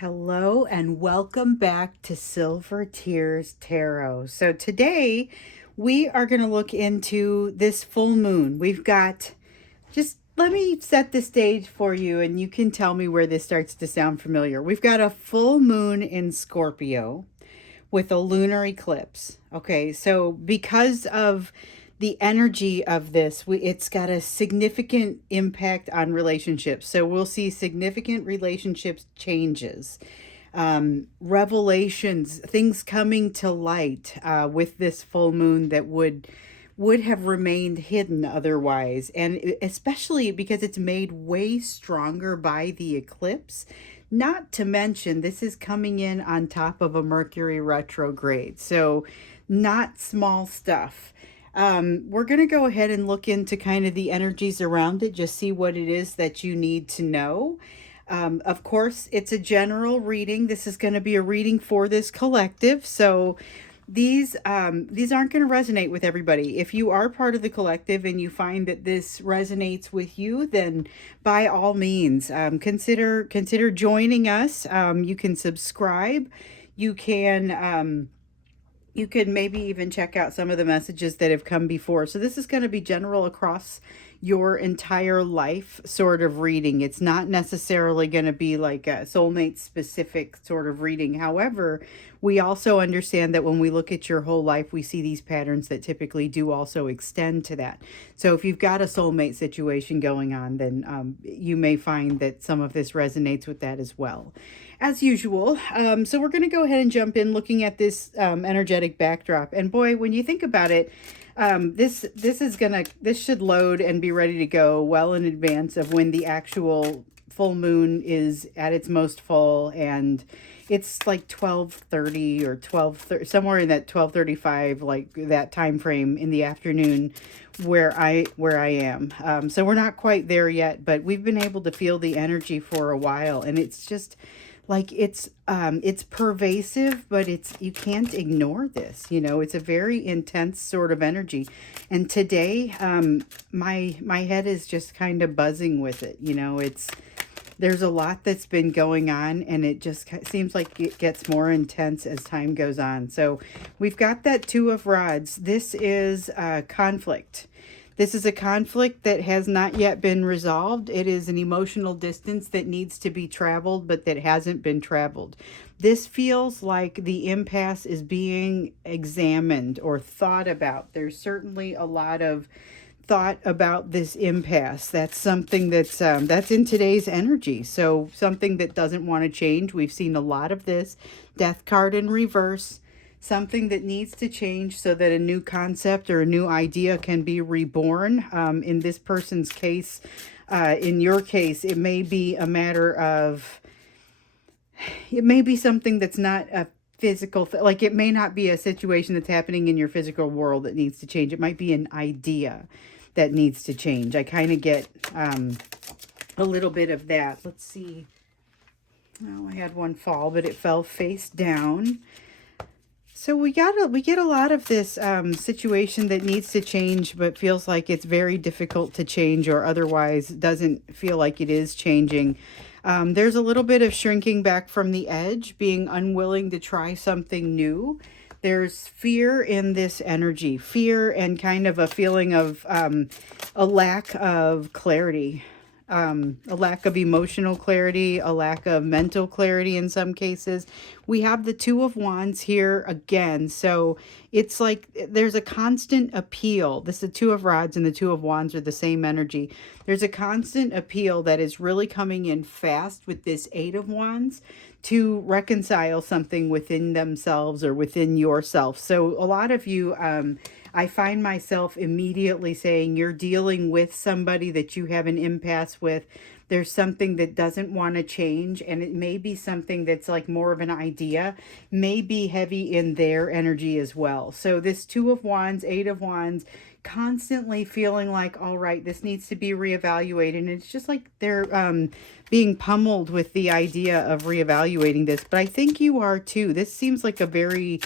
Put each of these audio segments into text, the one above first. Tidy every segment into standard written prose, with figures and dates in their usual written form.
Hello and welcome back to Silver Tears Tarot. So today we are going to look into this full moon. We've got, just let me set the stage for you and you can tell me where this starts to sound familiar. We've got a full moon in Scorpio with a lunar eclipse. Okay, so because of the energy of this, it's got a significant impact on relationships. So we'll see significant relationships changes, revelations, things coming to light with this full moon that would have remained hidden otherwise, and especially because it's made way stronger by the eclipse. Not to mention, this is coming in on top of a Mercury retrograde, so not small stuff. We're going to go ahead and look into kind of the energies around it, just see what it is that you need to know. Of course, it's a general reading. This is going to be a reading for this collective, so these aren't going to resonate with everybody. If you are part of the collective and you find that this resonates with you, then by all means, consider joining us. You can subscribe. You can you could maybe even check out some of the messages that have come before. So this is going to be general across your entire life sort of reading. It's not necessarily going to be like a soulmate specific sort of reading. However, we also understand that when we look at your whole life, we see these patterns that typically do also extend to that. So if you've got a soulmate situation going on, then you may find that some of this resonates with that as well. As usual, so we're going to go ahead and jump in looking at this energetic backdrop. And boy, when you think about it, this should load and be ready to go well in advance of when the actual full moon is at its most full, and it's like 12:30 or 12:30, somewhere in that 12:35, like that time frame in the afternoon where I am. So we're not quite there yet, but we've been able to feel the energy for a while, and it's just like it's pervasive, but you can't ignore this. It's a very intense sort of energy. And today my head is just kind of buzzing with it. There's a lot that's been going on, and it just seems like it gets more intense as time goes on. So we've got that Two of Rods. This is conflict. This is a conflict that has not yet been resolved. It is an emotional distance that needs to be traveled, but that hasn't been traveled. This feels like the impasse is being examined or thought about. There's certainly a lot of thought about this impasse. That's something that's in today's energy. So something that doesn't want to change. We've seen a lot of this. Death card in reverse. Something that needs to change so that a new concept or a new idea can be reborn. In this person's case, in your case, it may be a matter of, it may be something that's not a physical, like it may not be a situation that's happening in your physical world that needs to change. It might be an idea that needs to change. I kind of get a little bit of that. Let's see. Oh, I had one fall, but it fell face down. So we get a lot of this situation that needs to change, but feels like it's very difficult to change, or otherwise doesn't feel like it is changing. There's a little bit of shrinking back from the edge, being unwilling to try something new. There's fear in this energy, fear and kind of a feeling of a lack of clarity. A lack of emotional clarity, a lack of mental clarity in some cases. We have the Two of Wands here again. So it's like there's a constant appeal. This is the Two of Rods and the Two of Wands are the same energy. There's a constant appeal that is really coming in fast with this Eight of Wands to reconcile something within themselves or within yourself. So a lot of you, I find myself immediately saying you're dealing with somebody that you have an impasse with. There's something that doesn't want to change, and it may be something that's like more of an idea, may be heavy in their energy as well. So this Two of Wands, Eight of Wands, constantly feeling like, all right, this needs to be reevaluated. And it's just like they're being pummeled with the idea of reevaluating this. But I think you are too. This seems like a very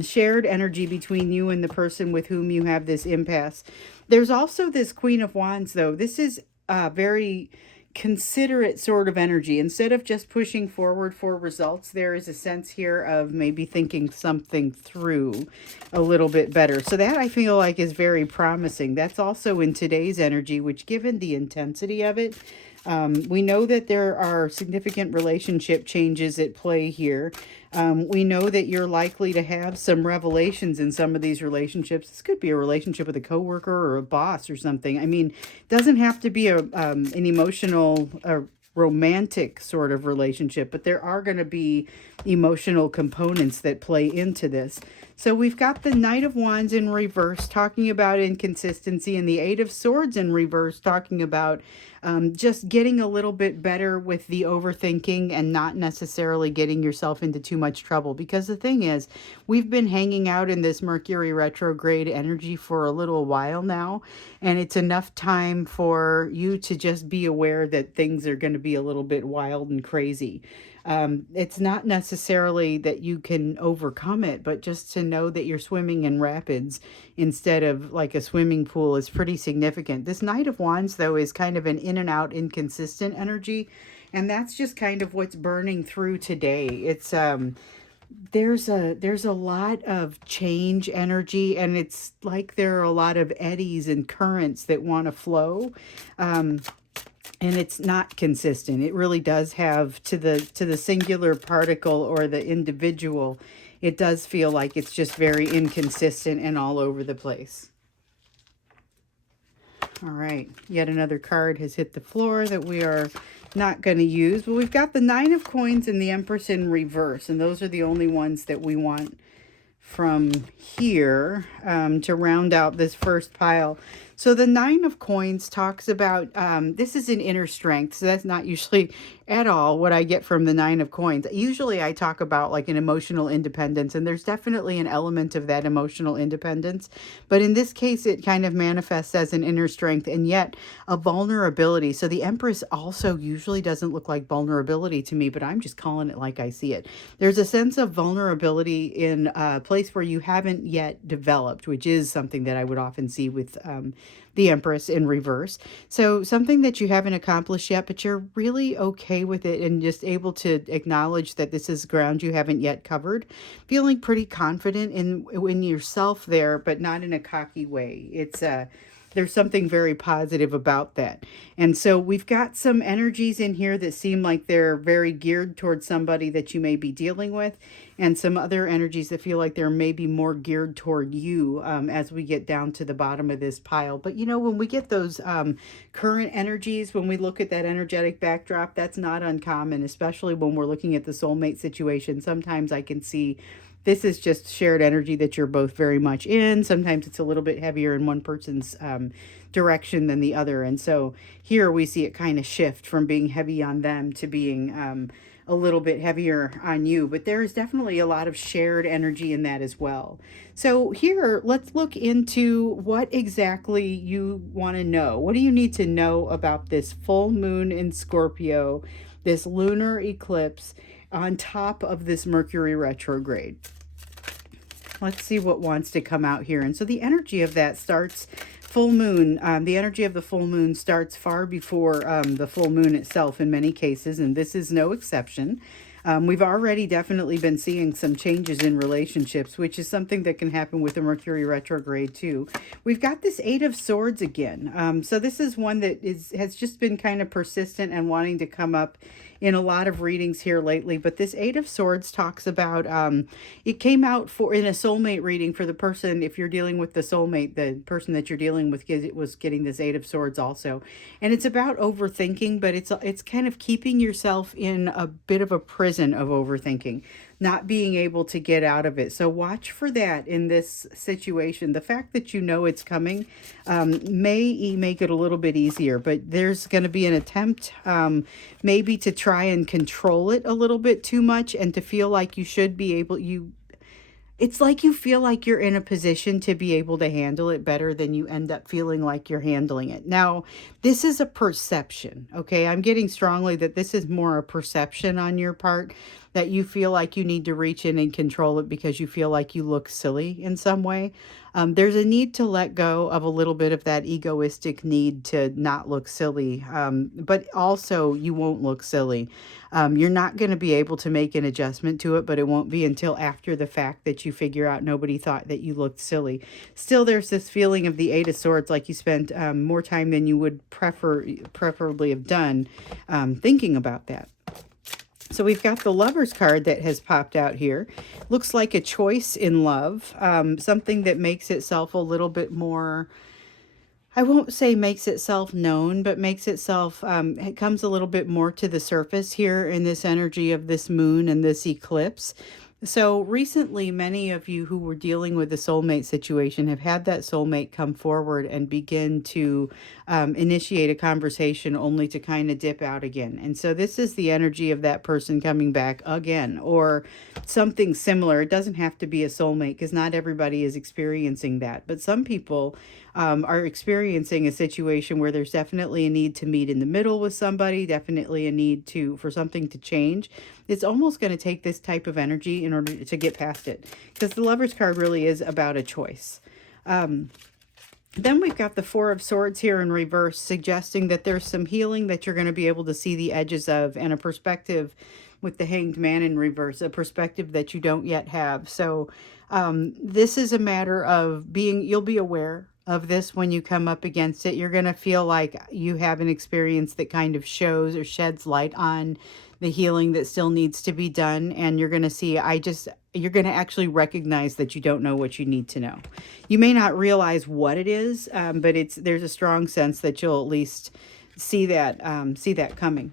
shared energy between you and the person with whom you have this impasse. There's also this Queen of Wands, though. This is very considerate sort of energy. Instead of just pushing forward for results, there is a sense here of maybe thinking something through a little bit better. So that I feel like is very promising. That's also in today's energy, which given the intensity of it, we know that there are significant relationship changes at play here. We know that you're likely to have some revelations in some of these relationships. This could be a relationship with a coworker or a boss or something. I mean, it doesn't have to be an emotional romantic sort of relationship, but there are going to be emotional components that play into this. So we've got the Knight of Wands in reverse talking about inconsistency, and the Eight of Swords in reverse talking about just getting a little bit better with the overthinking and not necessarily getting yourself into too much trouble. Because the thing is, we've been hanging out in this Mercury retrograde energy for a little while now, and it's enough time for you to just be aware that things are going to be a little bit wild and crazy. It's not necessarily that you can overcome it, but just to know that you're swimming in rapids instead of like a swimming pool is pretty significant. This Knight of Wands, though, is kind of an in and out, inconsistent energy. And that's just kind of what's burning through today. It's there's a lot of change energy, and it's like there are a lot of eddies and currents that want to flow. And it's not consistent. It really does have to the singular particle or the individual, it does feel like it's just very inconsistent and all over the place. All right, yet another card has hit the floor that we are not going to use. But we've got the Nine of Coins and the Empress in reverse, and those are the only ones that we want from here to round out this first pile. So the Nine of Coins talks about, this is an inner strength. So that's not usually at all what I get from the Nine of Coins. Usually I talk about like an emotional independence, and there's definitely an element of that emotional independence. But in this case, it kind of manifests as an inner strength and yet a vulnerability. So the Empress also usually doesn't look like vulnerability to me, but I'm just calling it like I see it. There's a sense of vulnerability in a place where you haven't yet developed, which is something that I would often see with the Empress in reverse. So something that you haven't accomplished yet, but you're really okay with it and just able to acknowledge that this is ground you haven't yet covered. Feeling pretty confident in yourself there, but not in a cocky way. It's there's something very positive about that. And so we've got some energies in here that seem like they're very geared towards somebody that you may be dealing with, and some other energies that feel like they're maybe more geared toward you as we get down to the bottom of this pile. But you know, when we get those current energies, when we look at that energetic backdrop, that's not uncommon, especially when we're looking at the soulmate situation. Sometimes I can see this is just shared energy that you're both very much in. Sometimes it's a little bit heavier in one person's direction than the other. And so here we see it kind of shift from being heavy on them to being a little bit heavier on you. But there is definitely a lot of shared energy in that as well. So here, let's look into what exactly you want to know. What do you need to know about this full moon in Scorpio, this lunar eclipse, on top of this Mercury retrograde? Let's see what wants to come out here. And so the energy of that starts full moon. The energy of the full moon starts far before the full moon itself in many cases, and this is no exception. We've already definitely been seeing some changes in relationships, which is something that can happen with the Mercury retrograde too. We've got this Eight of Swords again. So this is one that has just been kind of persistent and wanting to come up in a lot of readings here lately. But this Eight of Swords talks about, it came out in a soulmate reading for the person, if you're dealing with the soulmate, the person that you're dealing with was getting this Eight of Swords also. And it's about overthinking, but it's kind of keeping yourself in a bit of a prison of overthinking, not being able to get out of it. So watch for that in this situation. The fact that you know it's coming may make it a little bit easier, but there's going to be an attempt maybe to try and control it a little bit too much and to feel like you should be able, it's like you feel like you're in a position to be able to handle it better than you end up feeling like you're handling it. Now, this is a perception, okay? I'm getting strongly that this is more a perception on your part. that you feel like you need to reach in and control it because you feel like you look silly in some way. There's a need to let go of a little bit of that egoistic need to not look silly, but also you won't look silly. You're not going to be able to make an adjustment to it, but it won't be until after the fact that you figure out nobody thought that you looked silly. Still, there's this feeling of the Eight of Swords, like you spent more time than you would preferably have done thinking about that. So we've got the Lover's card that has popped out here. Looks like a choice in love, something that makes itself a little bit more, I won't say makes itself known, but makes itself, it comes a little bit more to the surface here in this energy of this moon and this eclipse. So recently, many of you who were dealing with the soulmate situation have had that soulmate come forward and begin to initiate a conversation only to kind of dip out again. And so this is the energy of that person coming back again or something similar. It doesn't have to be a soulmate because not everybody is experiencing that. But some people are experiencing a situation where there's definitely a need to meet in the middle with somebody, definitely a need for something to change. It's almost going to take this type of energy in order to get past it, because the Lover's card really is about a choice. Then we've got the Four of Swords here in reverse, suggesting that there's some healing that you're going to be able to see the edges of, and a perspective with the Hanged Man in reverse, a perspective that you don't yet have. So this is a matter of you'll be aware of this when you come up against it. You're going to feel like you have an experience that kind of shows or sheds light on the healing that still needs to be done. And you're going to see, you're going to actually recognize that you don't know what you need to know. You may not realize what it is, but there's a strong sense that you'll at least see that coming.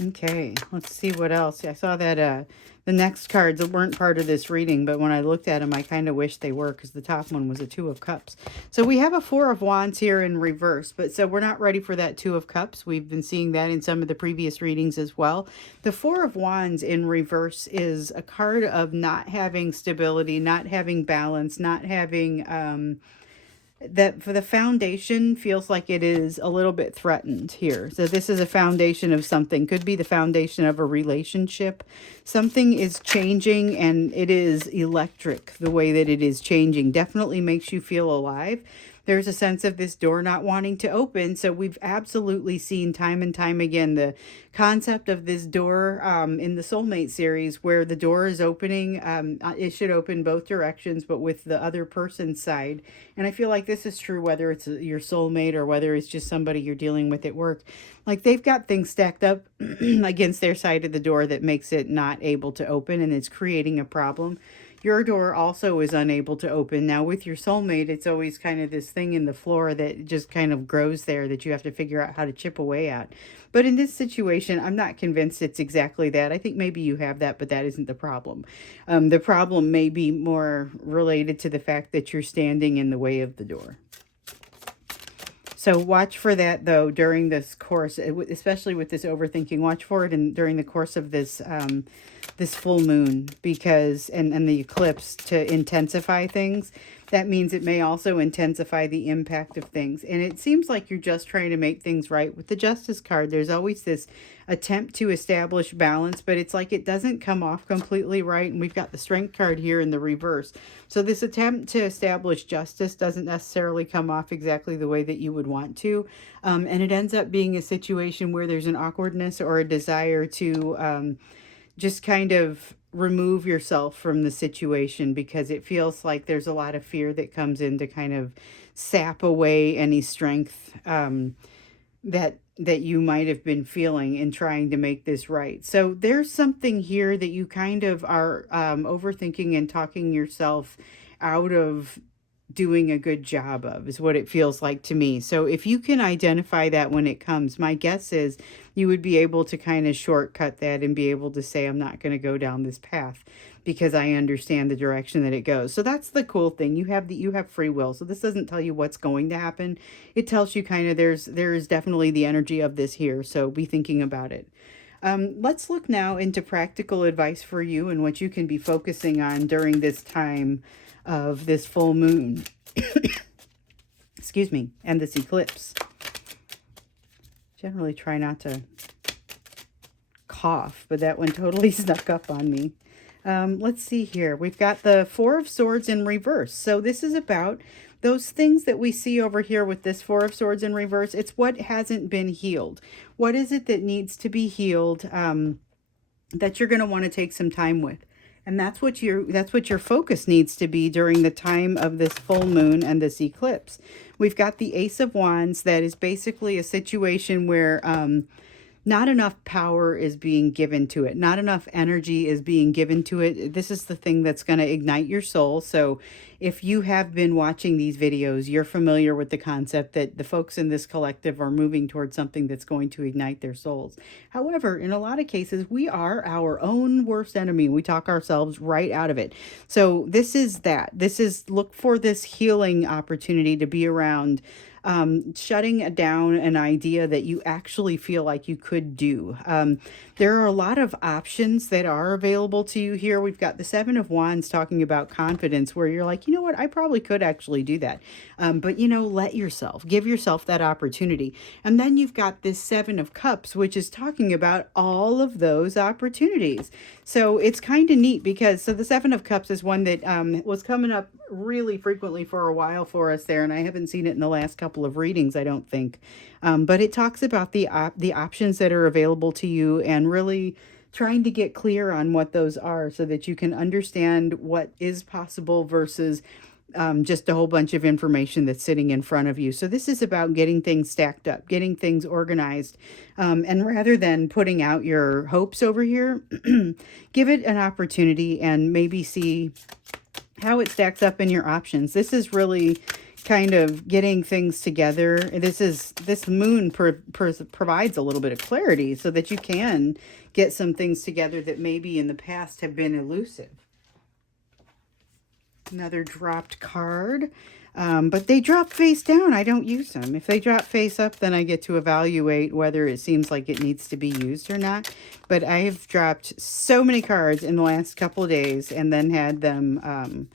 Okay, let's see what else. I saw that the next cards weren't part of this reading, but when I looked at them, I kind of wish they were, because the top one was a Two of Cups. So we have a Four of Wands here in reverse, but so we're not ready for that Two of Cups. We've been seeing that in some of the previous readings as well. The Four of Wands in reverse is a card of not having stability, not having balance, not having... that for the foundation feels like it is a little bit threatened here. So this is a foundation of something. Could be the foundation of a relationship. Something is changing, and it is electric the way that it is changing. Definitely makes you feel alive. There's a sense of this door not wanting to open. So we've absolutely seen time and time again the concept of this door in the Soulmate series, where the door is opening. It should open both directions, but with the other person's side. And I feel like this is true whether it's your soulmate or whether it's just somebody you're dealing with at work. Like they've got things stacked up against their side of the door that makes it not able to open, and it's creating a problem. Your door also is unable to open. Now with your soulmate, it's always kind of this thing in the floor that just kind of grows there that you have to figure out how to chip away at. But in this situation, I'm not convinced it's exactly that. I think maybe you have that, but that isn't the problem. The problem may be more related to the fact that you're standing in the way of the door. So watch for that, though, during this course, especially with this overthinking. Watch for it during the course of this this full moon, because and the eclipse, to intensify things. That means it may also intensify the impact of things. And it seems like you're just trying to make things right. With the Justice card, there's always this attempt to establish balance, but it's like it doesn't come off completely right. And we've got the Strength card here in the reverse. So this attempt to establish justice doesn't necessarily come off exactly the way that you would want to. And it ends up being a situation where there's an awkwardness or a desire to just kind of remove yourself from the situation, because it feels like there's a lot of fear that comes in to kind of sap away any strength that you might have been feeling in trying to make this right. So there's something here that you kind of are overthinking and talking yourself out of doing a good job of, is what it feels like to me. So if you can identify that when it comes, my guess is you would be able to kind of shortcut that and be able to say, I'm not going to go down this path because I understand the direction that it goes. So that's the cool thing. You have free will. So this doesn't tell you what's going to happen. It tells you kind of there is definitely the energy of this here. So be thinking about it. Let's look now into practical advice for you and what you can be focusing on during this time of this full moon. Excuse me, and this eclipse. Generally try not to cough, but that one totally snuck up on me. Let's see here. We've got the Four of Swords in reverse. So this is about those things that we see over here with this Four of Swords in reverse. It's what hasn't been healed. What is it that needs to be healed, that you're going to want to take some time with? And that's what your focus needs to be during the time of this full moon and this eclipse. We've got the Ace of Wands. That is basically a situation where not enough power is being given to it. Not enough energy is being given to it. This is the thing that's going to ignite your soul. So if you have been watching these videos, you're familiar with the concept that the folks in this collective are moving towards something that's going to ignite their souls. However, in a lot of cases, we are our own worst enemy. We talk ourselves right out of it. So this is that. This is, look for this healing opportunity to be around, shutting down an idea that you actually feel like you could do. There are a lot of options that are available to you here. We've got the Seven of Wands talking about confidence, where you're like, you know what, I probably could actually do that. But, you know, give yourself that opportunity. And then you've got this Seven of Cups, which is talking about all of those opportunities. So it's kind of neat because, so the Seven of Cups is one that was coming up really frequently for a while for us there, and I haven't seen it in the last couple of readings, I don't think. But it talks about the options that are available to you, and really trying to get clear on what those are so that you can understand what is possible versus just a whole bunch of information that's sitting in front of you. So this is about getting things stacked up, getting things organized. And rather than putting out your hopes over here, give it an opportunity and maybe see how it stacks up in your options. This is really kind of getting things together. This moon provides a little bit of clarity so that you can get some things together that maybe in the past have been elusive. Another dropped card, but they drop face down. I don't use them. If they drop face up, then I get to evaluate whether it seems like it needs to be used or not. But I've dropped so many cards in the last couple of days and then had them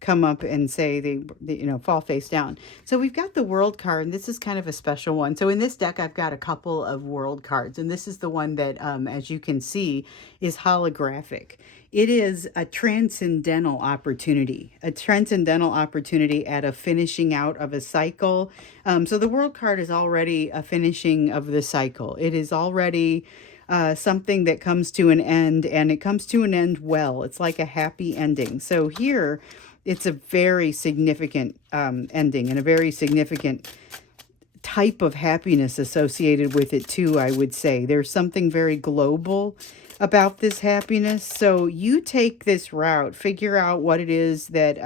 come up and say they you know, fall face down. So we've got the World card, and this is kind of a special one. So in this deck, I've got a couple of World cards, and this is the one that, as you can see, is holographic. It is a transcendental opportunity, at a finishing out of a cycle. So the World card is already a finishing of the cycle. It is already something that comes to an end, and it comes to an end well. It's like a happy ending. So here, it's a very significant ending, and a very significant type of happiness associated with it too, I would say. There's something very global about this happiness. So you take this route, figure out what it is that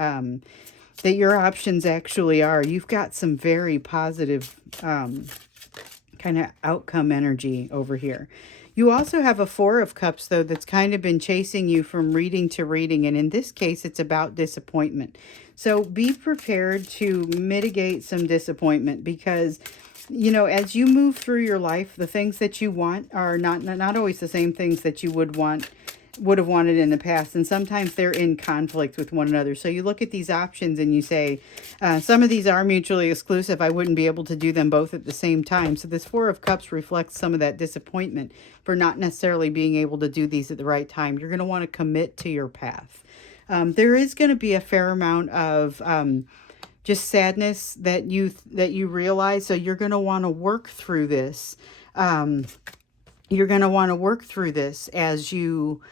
that your options actually are. You've got some very positive kind of outcome energy over here. You also have a Four of Cups, though, that's kind of been chasing you from reading to reading. And in this case, it's about disappointment. So be prepared to mitigate some disappointment because, you know, as you move through your life, the things that you want are not always the same things that you would have wanted in the past, and sometimes they're in conflict with one another. So you look at these options and you say, some of these are mutually exclusive. I wouldn't be able to do them both at the same time. So this Four of Cups reflects some of that disappointment for not necessarily being able to do these at the right time. You're going to want to commit to your path. There is going to be a fair amount of just sadness that you realize. So you're going to want to work through this. You're going to want to work through this as you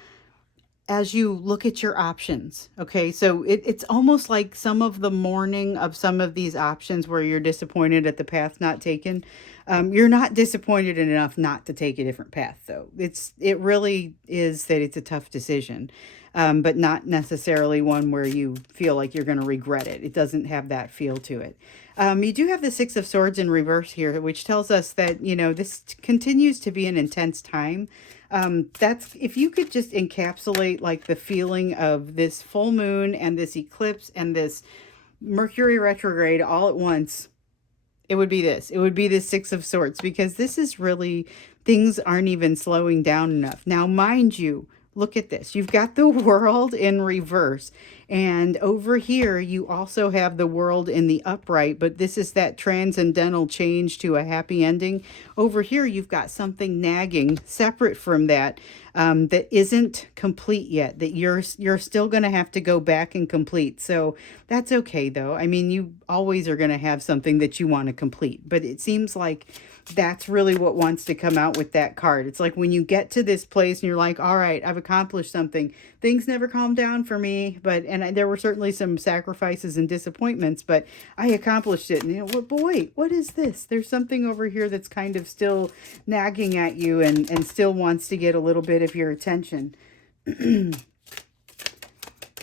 look at your options. Okay, so it's almost like some of the mourning of some of these options where you're disappointed at the path not taken. You're not disappointed enough not to take a different path, though. It really is that it's a tough decision, but not necessarily one where you feel like you're going to regret it. It doesn't have that feel to it. You do have the Six of Swords in reverse here, which tells us that, you know, this continues to be an intense time. That's, if you could just encapsulate like the feeling of this full moon and this eclipse and this Mercury retrograde all at once, it would be this. It would be the Six of Swords, because this is really, things aren't even slowing down enough. Now, mind you, Look at this. You've got the world in reverse. And over here, you also have the world in the upright, but this is that transcendental change to a happy ending. Over here, you've got something nagging separate from that, that isn't complete yet, that you're still going to have to go back and complete. So that's okay, though. I mean, you always are going to have something that you want to complete, but it seems like that's really what wants to come out with that card. It's like when you get to this place and you're like, all right, I've accomplished something. Things never calmed down for me, but there were certainly some sacrifices and disappointments, but I accomplished it. And well, boy, what is this? There's something over here that's kind of still nagging at you and still wants to get a little bit of your attention.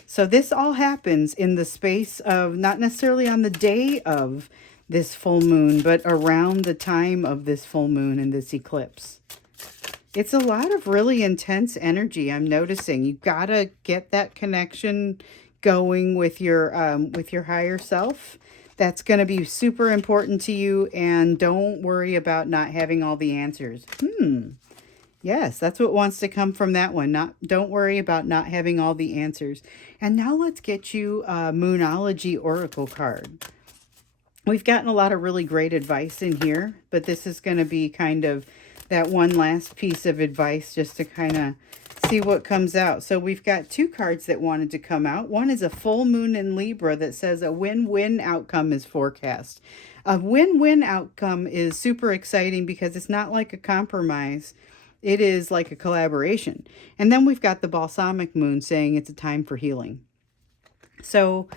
So this all happens in the space of not necessarily on the day of this full moon, but around the time of this full moon and this eclipse. It's a lot of really intense energy, I'm noticing. You've got to get that connection going with your higher self. That's going to be super important to you, and don't worry about not having all the answers. Yes, that's what wants to come from that one. Don't worry about not having all the answers. And now let's get you a Moonology Oracle card. We've gotten a lot of really great advice in here, but this is going to be kind of that one last piece of advice just to kind of see what comes out. So we've got two cards that wanted to come out. One is a full moon in Libra that says a win-win outcome is forecast. A win-win outcome is super exciting because it's not like a compromise. It is like a collaboration. And then we've got the balsamic moon saying it's a time for healing. So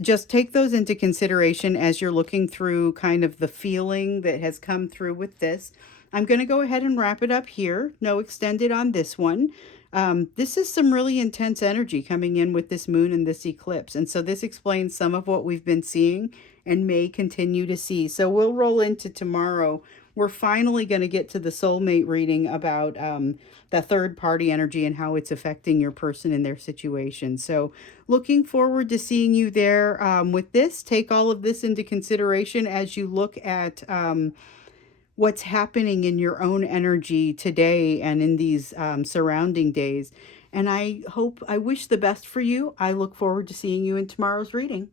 just take those into consideration as you're looking through kind of the feeling that has come through with this. I'm going to go ahead and wrap it up here. No extended on this one. This is some really intense energy coming in with this moon and this eclipse. And so this explains some of what we've been seeing and may continue to see. So we'll roll into tomorrow. We're finally going to get to the soulmate reading about the third party energy and how it's affecting your person and their situation. So looking forward to seeing you there with this. Take all of this into consideration as you look at what's happening in your own energy today and in these surrounding days. And I wish the best for you. I look forward to seeing you in tomorrow's reading.